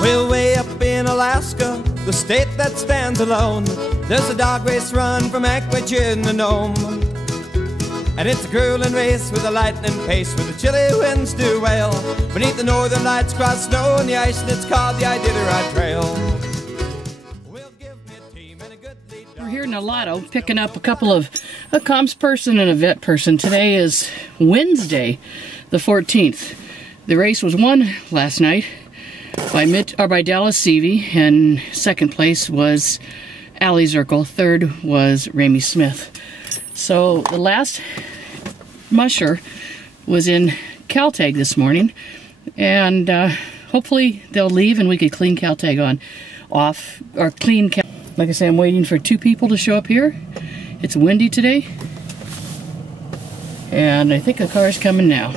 Well, way up in Alaska, the state that stands alone, there's a dog race run from Anchorage to Nome. And it's a grueling race with a lightning pace, where the chilly winds do wail beneath the northern lights, cross snow and the ice, and it's called the Iditarod Trail. We're here in Nolado picking up a comms person and a vet person. Today is Wednesday, the 14th. The race was won last night by Dallas Seavey, and second place was Allie Zirkle. Third was Ramey Smith. So the last musher was in Caltag this morning, and hopefully they'll leave and we could clean Caltag Like I say, I'm waiting for two people to show up here. It's windy today, and I think a car's coming now.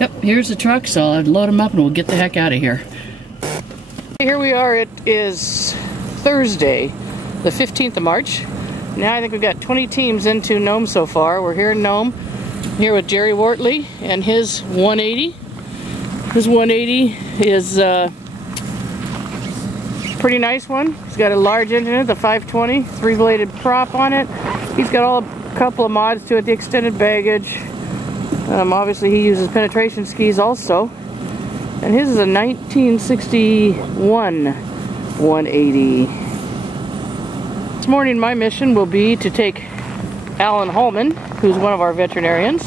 Yep, here's the truck, so I'll load them up and we'll get the heck out of here. Here we are. It is Thursday, the 15th of March. Now I think we've got 20 teams into Nome so far. We're here in Nome, here with Jerry Wortley and his 180. His 180 is a pretty nice one. He's got a large engine in it, the 520, 3-bladed prop on it. He's got a couple of mods to it, the extended baggage. Obviously he uses penetration skis also. And his is a 1961 180. This morning my mission will be to take Alan Holman, who's one of our veterinarians.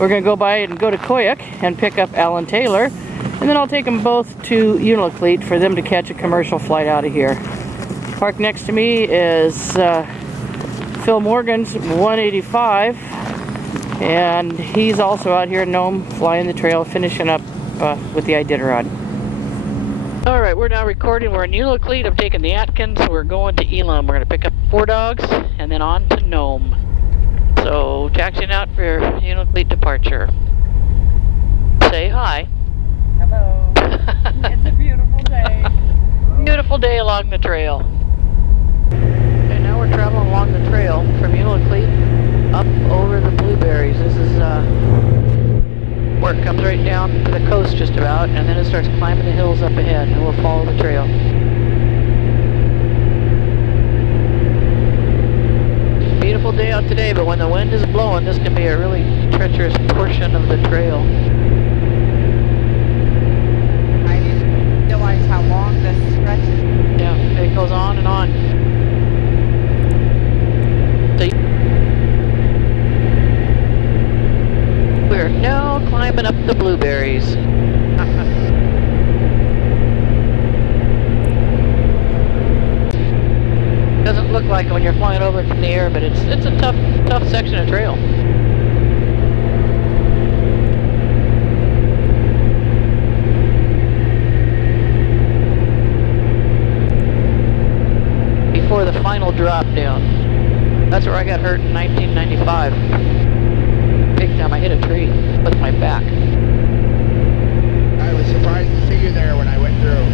We're going to go to Koyuk and pick up Alan Taylor, and then I'll take them both to Unakleet for them to catch a commercial flight out of here. Parked next to me is Phil Morgan's 185, and he's also out here in Nome flying the trail, finishing up with the Iditarod. Alright, we're now recording. We're in Unakleet. I'm taking the Atkins. We're going to Elim. We're going to pick up 4 dogs and then on to Nome. So, taxiing out for Unakleet departure. Say hi. Hello. It's a beautiful day. Beautiful day along the trail. Okay, now we're traveling along the trail from Unakleet up over the blueberries. This is where it comes right down to the coast just about, and then it starts climbing the hills up ahead, and we'll follow the trail. Beautiful day out today, but when the wind is blowing, this can be a really treacherous portion of the trail. I didn't realize how long this stretch is. Yeah, it goes on and on. So we're now climbing up the blueberries. Doesn't look like it when you're flying over it from the air, but it's a tough section of trail. Before the final drop down. That's where I got hurt in 1995. Big time. I hit a tree with my back. I was surprised to see you there when I went through.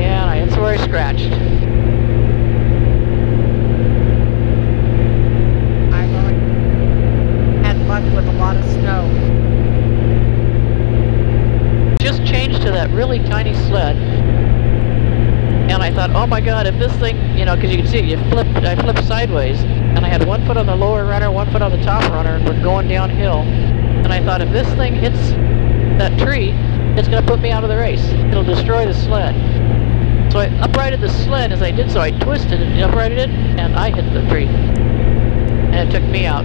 Yeah, that's where I scratched. I've already had luck with a lot of snow. Just changed to that really tiny sled. And I thought, oh my God, if this thing, you know, because you can see, I flipped sideways. And I had 1 foot on the lower runner, 1 foot on the top runner, and we're going downhill. And I thought, if this thing hits that tree, it's going to put me out of the race. It'll destroy the sled. So I uprighted the sled. As I did so, I twisted it, uprighted it, and I hit the tree. And it took me out.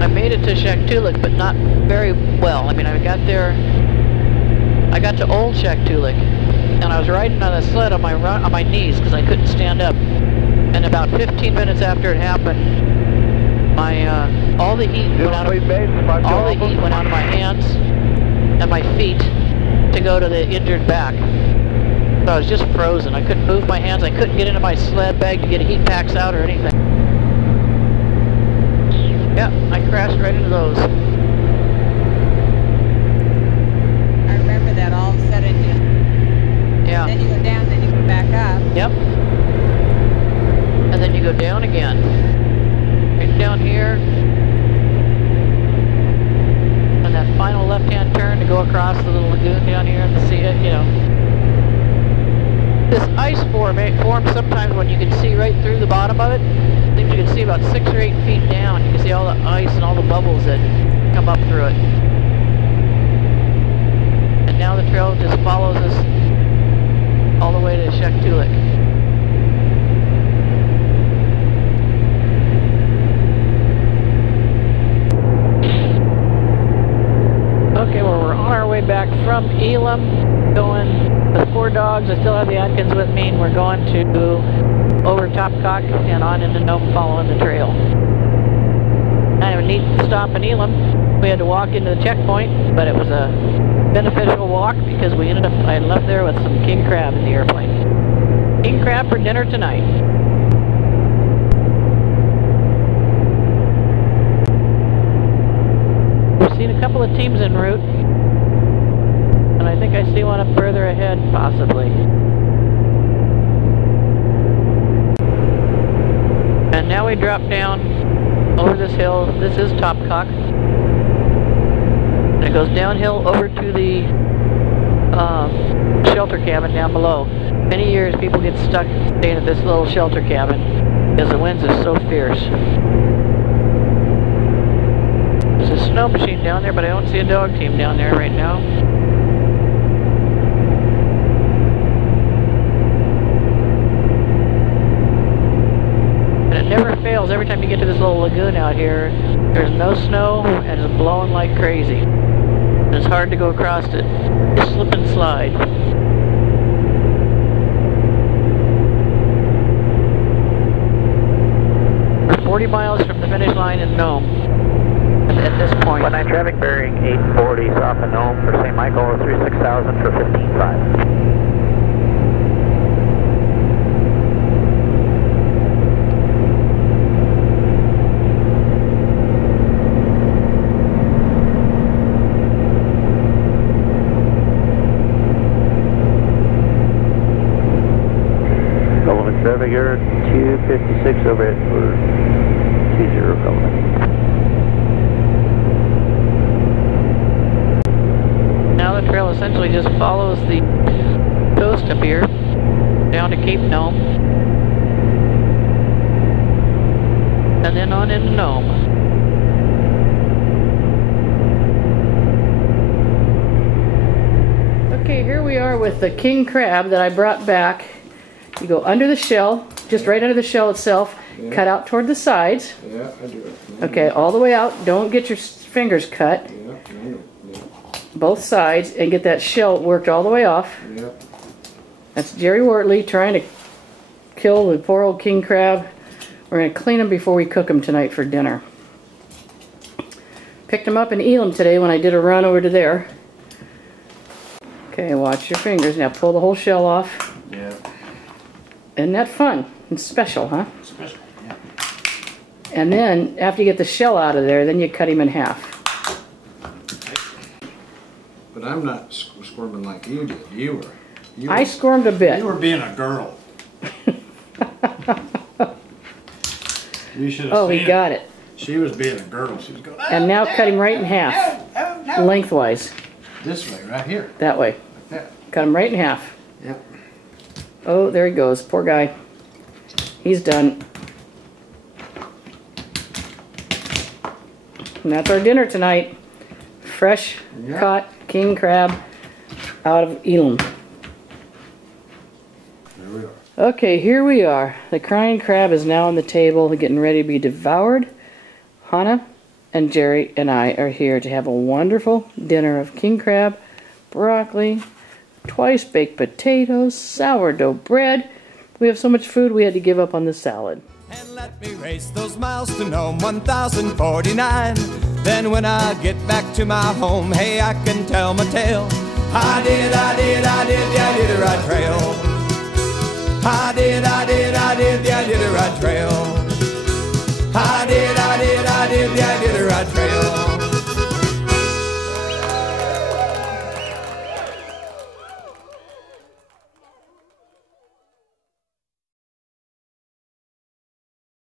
I made it to Shaktoolik, but not very well. I mean, I got to Old Shaktoolik, and I was riding on the sled on my knees because I couldn't stand up. And about 15 minutes after it happened, all the heat went out of my hands and my feet to go to the injured back. So I was just frozen. I couldn't move my hands. I couldn't get into my sled bag to get heat packs out or anything. Yeah, I crashed right into those. I remember that all of a sudden. Yeah. Then you go down, then you go back up. Yep. And then you go down again. Right down here. go across the little lagoon down here and see it, you know. This ice forms sometimes when you can see right through the bottom of it. I think you can see about 6 or 8 feet down. You can see all the ice and all the bubbles that come up through it. And now the trail just follows us all the way to Shaktulik. Okay, well, we're on our way back from Elim, going with 4 dogs. I still have the Atkins with me, and we're going to over Topcock and on into Nome, following the trail. Kind of a neat stop in Elim. We had to walk into the checkpoint, but it was a beneficial walk because we ended up, I left there with some king crab in the airplane. King crab for dinner tonight. We've seen a couple of teams en route, and I think I see one up further ahead, possibly. And now we drop down over this hill. This is Topcock. And it goes downhill over to the shelter cabin down below. Many years people get stuck staying at this little shelter cabin because the winds are so fierce. There's a snow machine down there, but I don't see a dog team down there right now. And it never fails. Every time you get to this little lagoon out here, there's no snow and it's blowing like crazy. And it's hard to go across it. Just slip and slide. We're 40 miles from the finish line in Nome at this point. 19 traffic bearing 840 south of Nome for St. Michael, 36,000 for 15.5. Traffic error 256 overhead for 20 Relevant. Now the trail essentially just follows the coast up here down to Cape Nome and then on into Nome. Okay, here we are with the king crab that I brought back. You go under the shell, just right under the shell itself, cut out toward the sides. Yeah, I do it. Okay, all the way out. Don't get your fingers cut. Both sides, and get that shell worked all the way off. That's Jerry Wortley trying to kill the poor old king crab. We're going to clean them before we cook them tonight for dinner. Picked them up in Elim today when I did a run over to there. Okay, watch your fingers. Now pull the whole shell off. Yeah. Isn't that fun and special, huh? Special, yeah. And then, after you get the shell out of there, then you cut him in half. But I'm not squirming like you did. You were I squirmed a bit. You were being a girl. You should have Oh, seen he got it. She was being a girl. She was going, And now cut him right in half. no. Lengthwise. This way, right here. That way. Like that. Cut him right in half. Yep. Oh, there he goes. Poor guy. He's done. And that's our dinner tonight. Fresh caught king crab out of Elim. There we are. Okay, here we are. The crying crab is now on the table, getting ready to be devoured. Hannah and Jerry and I are here to have a wonderful dinner of king crab, broccoli, twice baked potatoes, sourdough bread. We have so much food we had to give up on the salad. And let me race those miles to Nome, 1049. Then when I get back to my home, hey, I can tell my tale. I did the Iditarod trail. I did the Iditarod trail. I did the Iditarod trail.